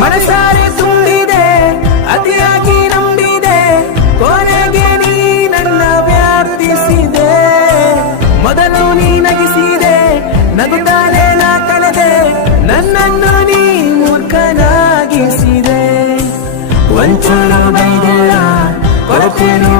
ಮನಸಾರೆ ತುಂಬಿದೆ ಅತಿಯಾಗಿ ನಂಬಿದೆ ಕೊನೆಗೆ ನೀ ನನ್ನ ವ್ಯಾಪಿಸಿದೆ ಮೊದಲು ನೀ ನಗಿಸಿದೆ ನಗುತ್ತಾನೆ ನಾ ಕಳೆದೆ ನನ್ನನ್ನು ನೀ ಮೂರ್ಖನಾಗಿಸಿದೆ ವಂಚನ ಬೈದಿಲ್ಲ ಕೊರತೆನು